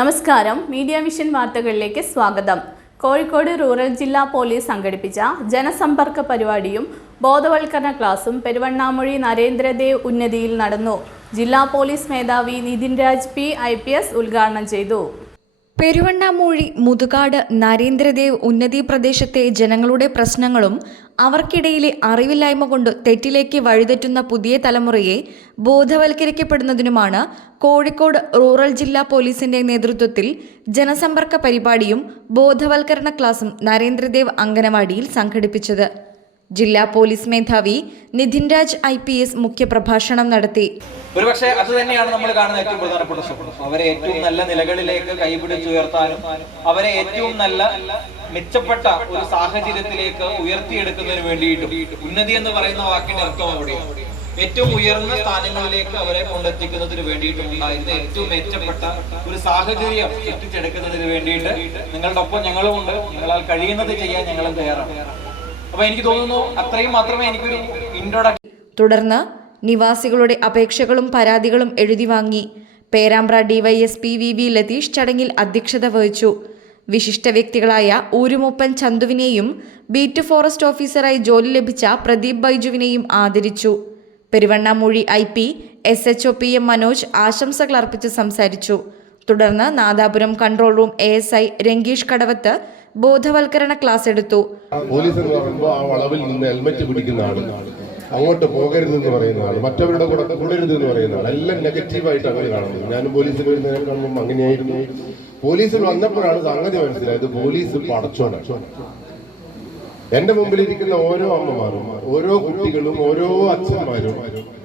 നമസ്കാരം. Media mission വാർത്തകളിലേക്ക് സ്വാഗതം. കോഴിക്കോട് റൂറൽ ജില്ലാ പോലീസ് സംഘടിപ്പിച്ച ജനസമ്പർക്ക പരിപാടിയും ബോധവൽക്കരണ ക്ലാസും പെരുവണ്ണാമൊഴി നരേന്ദ്രദേവ് ഉന്നതിയിൽ നടന്നു. ജില്ലാ പോലീസ് മേധാവി Nitin Raj P I P S ഉദ്ഘാടനം ചെയ്തു. പെരുവണ്ണാമൂഴി മുതുകാട് നരേന്ദ്രദേവ് ഉന്നതി പ്രദേശത്തെ ജനങ്ങളുടെ പ്രശ്നങ്ങളും അവർക്കിടയിലെ അറിവില്ലായ്മ കൊണ്ട് തെറ്റിലേക്ക് വഴിതെറ്റുന്ന പുതിയ തലമുറയെ ബോധവൽക്കരിക്കപ്പെടുന്നതിനുമാണ് കോഴിക്കോട് റൂറൽ ജില്ലാ പോലീസിന്റെ നേതൃത്വത്തിൽ ജനസമ്പർക്ക പരിപാടിയും ബോധവൽക്കരണ ക്ലാസും നരേന്ദ്രദേവ് അംഗനവാടിയിൽ സംഘടിപ്പിച്ചത്. ജില്ലാ പോലീസ് മേധാവി Nitin Raj I P S മുഖ്യപ്രഭാഷണം നടത്തി. ഒരുപക്ഷെ അത് തന്നെയാണ് നമ്മൾ കാണുന്ന ഏറ്റവും പ്രധാനപ്പെട്ട സ്വപ്നം അവരെ ഏറ്റവും നല്ല നിലകളിലേക്ക് കൈപിടിച്ചുയർത്താനും അവരെ ഏറ്റവും നല്ല മെച്ചപ്പെട്ട ഒരു സാഹചര്യത്തിലേക്ക് ഉയർത്തിയെടുക്കുന്നതിന് വേണ്ടിയിട്ടും. ഉന്നതി എന്ന് പറയുന്ന വാക്കിന്റെ അർത്ഥം അവിടെയാണ്. ഏറ്റവും ഉയർന്ന സ്ഥാനങ്ങളിലേക്ക് അവരെ കൊണ്ടെത്തിക്കുന്നതിന് വേണ്ടിയിട്ടും ഉണ്ടായിരുന്ന ഏറ്റവും മെച്ചപ്പെട്ട ഒരു സാഹചര്യം എത്തിച്ചെടുക്കുന്നതിന് വേണ്ടിയിട്ട് നിങ്ങളുടെ ഒപ്പം ഞങ്ങളും ഉണ്ട് നിങ്ങളാൽ കഴിയുന്നത് ചെയ്യാൻ ഞങ്ങളും തയ്യാറാണ്. അപ്പൊ എനിക്ക് തോന്നുന്നു അത്രയും മാത്രമേ എനിക്കൊരു ഇൻട്രോഡക്ഷൻ തുടർന്ന് നിവാസികളുടെ അപേക്ഷകളും പരാതികളും എഴുതി വാങ്ങി. Perambra DYSP V V Latheesh ചടങ്ങിൽ അധ്യക്ഷത വഹിച്ചു. വിശിഷ്ട വ്യക്തികളായ ഊരുമൂപ്പൻ ചന്തുവിനെയും ബീറ്റ് ഫോറസ്റ്റ് ഓഫീസറായി ജോലി ലഭിച്ച പ്രദീപ് ബൈജുവിനെയും ആദരിച്ചു. Peruvannamuzhi I P S H O P M Manoj ആശംസകൾ അർപ്പിച്ച് സംസാരിച്ചു. തുടർന്ന് Nadapuram control room A S I Rangeesh Kadavath ബോധവൽക്കരണ ക്ലാസ് എടുത്തു. പോലീസ് എന്ന് പറയുമ്പോൾ ആ വളവിൽ നിന്ന് ഹെൽമറ്റ് പിടിക്കുന്ന ആൾ അങ്ങോട്ട് പോകരുത് എന്ന് പറയുന്ന ആൾ മറ്റവരുടെ കൂടെ കൂടരുത് എന്ന് പറയുന്ന ആൾ എല്ലാം നെഗറ്റീവായിട്ടാണ് അവർ കാണുന്നത്. ഞാനും പോലീസിൽ വരുന്നതിനെ കാണുമ്പോൾ അങ്ങനെയായിരുന്നു. പോലീസിൽ വന്നപ്പോഴാണ് സംഗതി മനസ്സിലായത് പോലീസ് പടച്ചോനാണ്. എന്റെ മുമ്പിൽ ഇരിക്കുന്ന ഓരോ അമ്മമാരും ഓരോ കുട്ടികളും ഓരോ അച്ഛന്മാരും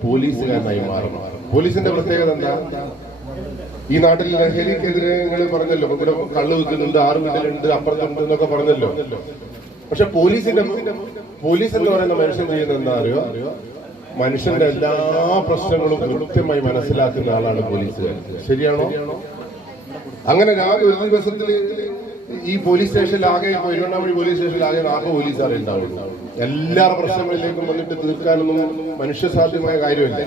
പോലീസുകാരനായി മാറണം. പോലീസിന്റെ പ്രത്യേകത എന്താ? ഈ നാട്ടിൽ ലഹരിക്കെതിരെ പറഞ്ഞല്ലോ ഇവിടെ കള്ളു വെക്കുന്നുണ്ട് ആറ് വീട്ടിലുണ്ട് അപ്പുറത്തുണ്ട് എന്നൊക്കെ പറഞ്ഞല്ലോ. പക്ഷെ പോലീസിന്റെ പോലീസ് എന്ന് പറയുന്ന മനുഷ്യൻ ചെയ്യുന്ന എന്താ അറിയോ? മനുഷ്യന്റെ എല്ലാ പ്രശ്നങ്ങളും കൃത്യമായി മനസ്സിലാക്കുന്ന ആളാണ് പോലീസ്. ശരിയാണോ? അങ്ങനെ രാവിലെ ഒരു ദിവസത്തിൽ ഈ പോലീസ് സ്റ്റേഷനിൽ ആകെ പെരുവണ്ണാമണി പോലീസ് സ്റ്റേഷനിൽ ആകെ നാൽപ്പത് പോലീസുകാരെ ഉണ്ടാവുള്ളൂ. എല്ലാ പ്രശ്നങ്ങളിലേക്കും വന്നിട്ട് തീർക്കാനൊന്നും മനുഷ്യസാധ്യമായ കാര്യമല്ല.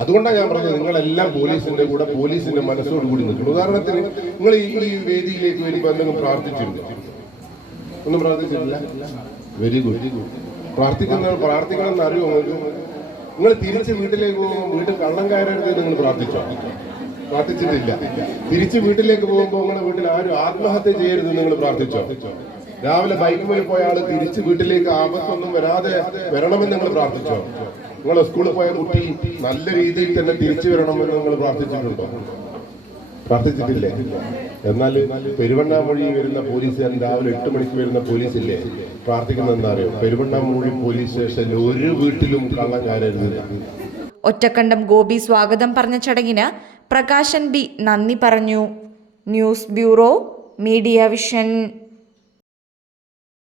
അതുകൊണ്ടാണ് ഞാൻ പറഞ്ഞത് നിങ്ങളെല്ലാം പോലീസിന്റെ കൂടെ പോലീസിന്റെ മനസ്സോട് കൂടി നിൽക്കണം ഉദാഹരണത്തിന് നിങ്ങൾ ഈ വേദിയിലേക്ക് വരുമ്പോൾ എന്തെങ്കിലും പ്രാർത്ഥിച്ചിട്ടുണ്ടോ? ഒന്നും പ്രാർത്ഥിച്ചിട്ടില്ല? വെരി ഗുഡ് പ്രാർത്ഥിക്കുന്ന പ്രാർത്ഥിക്കണം എന്ന് അറിയോ നിങ്ങൾക്ക്? നിങ്ങൾ തിരിച്ച് വീട്ടിലേക്ക് പോകുമ്പോൾ വീട്ടിൽ കള്ളം കയറരുത് നിങ്ങൾ പ്രാർത്ഥിച്ചോ? പ്രാർത്ഥിച്ചിട്ടില്ല. തിരിച്ച് വീട്ടിലേക്ക് പോകുമ്പോൾ നിങ്ങളുടെ വീട്ടിൽ ആരും ആത്മഹത്യ ചെയ്യരുത് നിങ്ങൾ പ്രാർത്ഥിച്ചോ? രാവിലെ ബൈക്ക് ബൈക്കുമായി പോയ ആൾ തിരിച്ച് വീട്ടിലേക്ക് ആപത്തൊന്നും വരാതെ വരണമെന്ന് നിങ്ങൾ പ്രാർത്ഥിച്ചോ? നിങ്ങൾ സ്കൂളിൽ പോയ കുട്ടി നല്ല രീതിയിൽ തന്നെ തിരിച്ചു വരണമെന്ന് നിങ്ങൾ പ്രാർത്ഥിച്ചിട്ടുണ്ടോ? പ്രാർത്ഥിച്ചിട്ടില്ലേ? എന്നാൽ പെരുവണ്ണാമൊഴി വരുന്ന പോലീസുകാരൻ രാവിലെ എട്ട് മണിക്ക് വരുന്ന പോലീസില്ലേ പ്രാർത്ഥിക്കുന്നത് എന്താ അറിയോ? പെരുവണ്ണാമൊഴി പോലീസ് സ്റ്റേഷനിൽ ഒരു വീട്ടിലും കള്ളം കയറരുത് ഒറ്റക്കണ്ടം ഗോപി സ്വാഗതം പറഞ്ഞ ചടങ്ങിന് പ്രകാശൻ ബി നന്ദി പറഞ്ഞു. News bureau media vision.